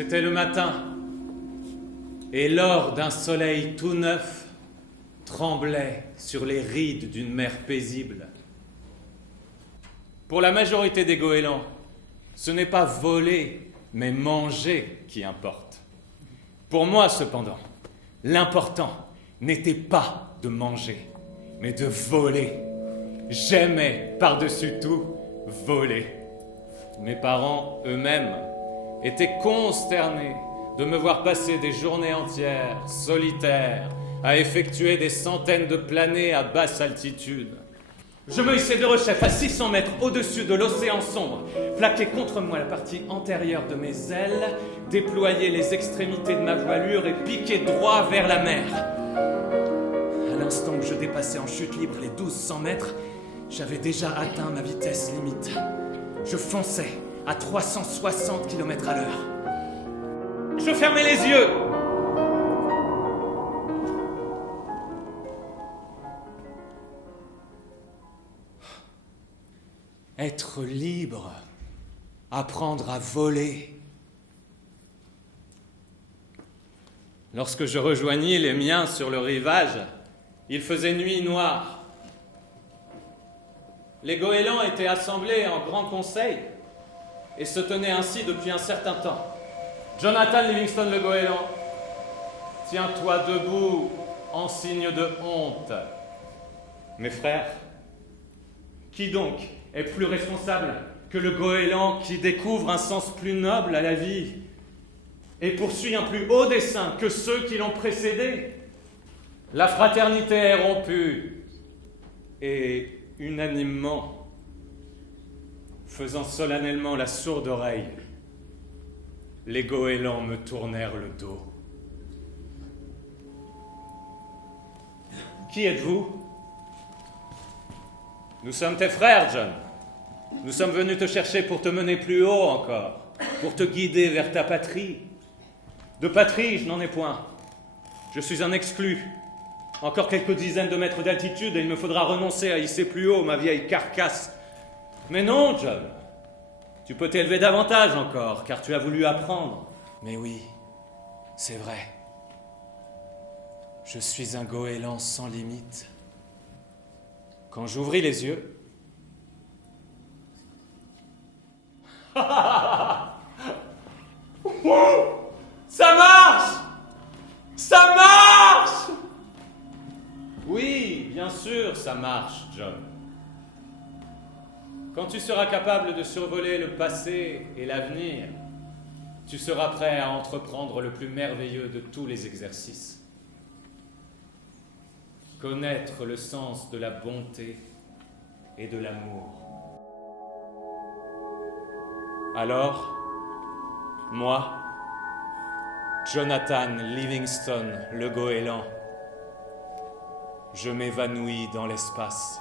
C'était le matin, et l'or d'un soleil tout neuf tremblait sur les rides d'une mer paisible. Pour la majorité des goélands, ce n'est pas voler, mais manger qui importe. Pour moi, cependant, l'important n'était pas de manger, mais de voler. J'aimais, par-dessus tout, voler. Mes parents, eux-mêmes, étaient consternés de me voir passer des journées entières, solitaires, à effectuer des centaines de planées à basse altitude. Je me hissais de rechef à 600 mètres au-dessus de l'océan sombre, plaquais contre moi la partie antérieure de mes ailes, déployais les extrémités de ma voilure et piquais droit vers la mer. À l'instant où je dépassais en chute libre les 1200 mètres, j'avais déjà atteint ma vitesse limite. Je fonçais à 360 km à l'heure. Je fermais les yeux. Être libre, apprendre à voler. Lorsque je rejoignis les miens sur le rivage, il faisait nuit noire. Les goélands étaient assemblés en grand conseil et se tenaient ainsi depuis un certain temps. Jonathan Livingston le goéland, tiens-toi debout en signe de honte. Mes frères, qui donc est plus responsable que le goéland qui découvre un sens plus noble à la vie et poursuit un plus haut dessein que ceux qui l'ont précédé? La fraternité est rompue et unanimement, faisant solennellement la sourde oreille, les goélands me tournèrent le dos. Qui êtes-vous? Nous sommes tes frères, John. Nous sommes venus te chercher pour te mener plus haut encore, pour te guider vers ta patrie. De patrie, je n'en ai point. Je suis un exclu. Encore quelques dizaines de mètres d'altitude et il me faudra renoncer à hisser plus haut ma vieille carcasse. Mais non, John. Tu peux t'élever davantage encore, car tu as voulu apprendre. Mais oui, c'est vrai. Je suis un goéland sans limite. Quand j'ouvris les yeux... Ça marche! Ça marche! Oui, bien sûr, ça marche, John. Quand tu seras capable de survoler le passé et l'avenir, tu seras prêt à entreprendre le plus merveilleux de tous les exercices. Connaître le sens de la bonté et de l'amour. Alors, moi, Jonathan Livingston le goéland, je m'évanouis dans l'espace.